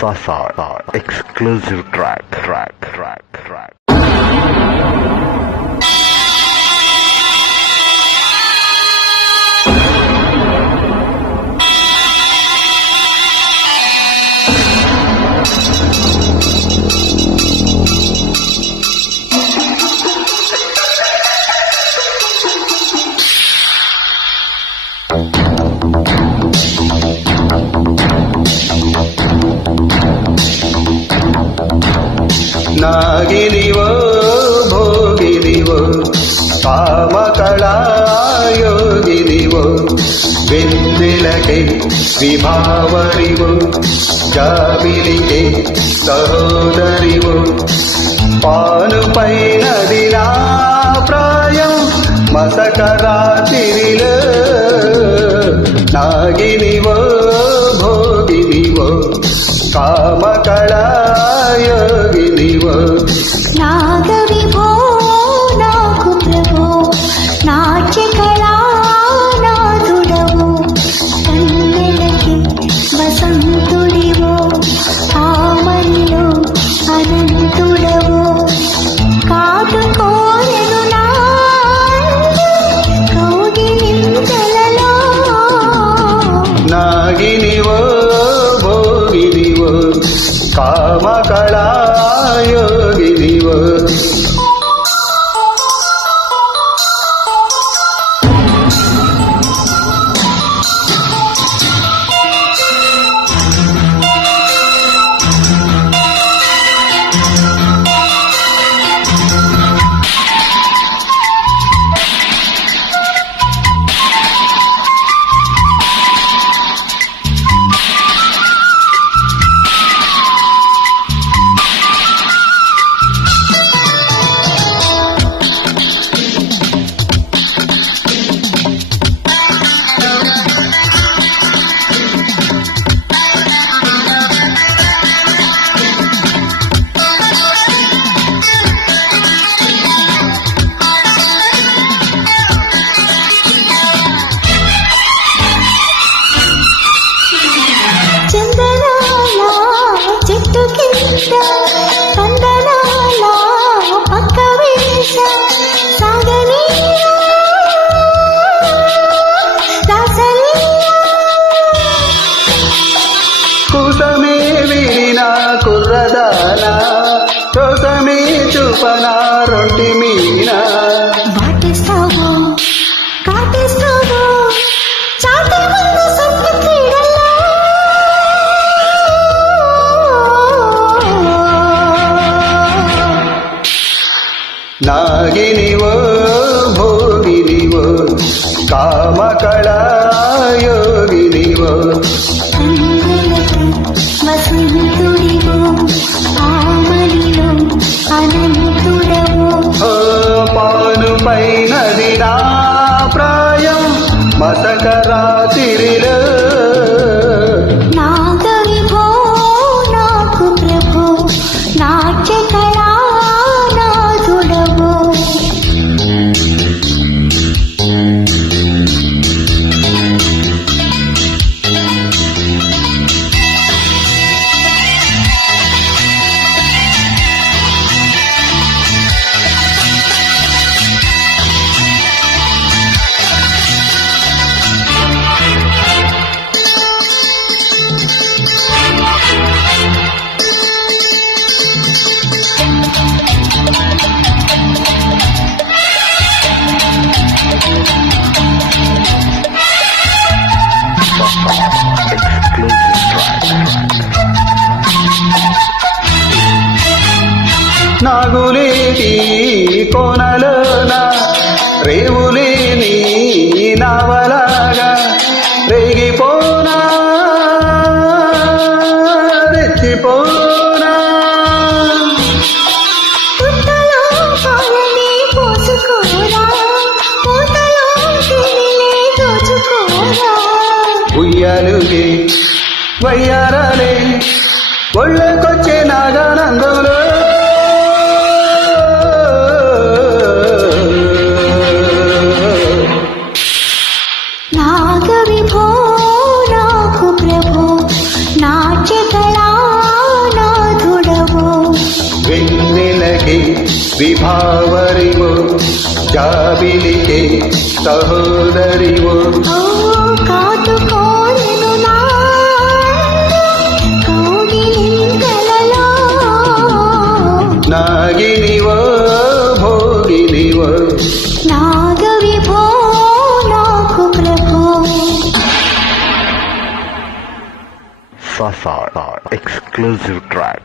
Sasa exclusive track. నాగినివో భోగినివో కామకళాయోగినివో వెన్నెలకే విభావరివో జాబిలికే సహోదరివో పానుపైనది నా ప్రాయం మసకరాతిరిలో నాగినివో భోగినివో కామకళాయోగినివో నాగవిభో నాకు ప్రభో నాట్యకళా నాథుడవు కన్నెలకి వసంతుడివో ఆమనిలో అనంతుడవు కాటుకోరెను నా కౌగిలింతలలో నాగినివో భోగినివో కామకళాయోగినివో కుసమే విరినా కుర్రదానా కోసమే చూపనా రొట్టి మీనా వాటిస్తావో కాటిస్తావో చాటి ముందు సొంత క్రీడల్లో నాగినివో భోగినివో కామకళాయోగినివో కన్నెలకి వసంతుడివో ఆమనిలో అనంతుడవో పానుపైనది నా ప్రాయం మసకరాతిరిలో నాగవిభో నాకు ప్రభో నాట్యకళా నాథుడవో నాగులేటి కోనలోన రేవులేని నావలాగా రేగిపోనా రెచ్చిపోనా పుట్టలో పాలని పోసుకోరా పూతలో తేనెలే దోచుకోరా ఉయ్యాలుగే వయ్యారాలే ఒళ్ళకొచ్చే నాగానందంలో నాగవిభో నాకు ప్రభో నాట్యకళా విభావరివో జాబిలికే సహోదరివో ఓ కాటుకోరెను నా కౌగిలింతలలో నాగినివో భోగినివో నాగ విభో నాకు ప్రభో Sasa exclusive track.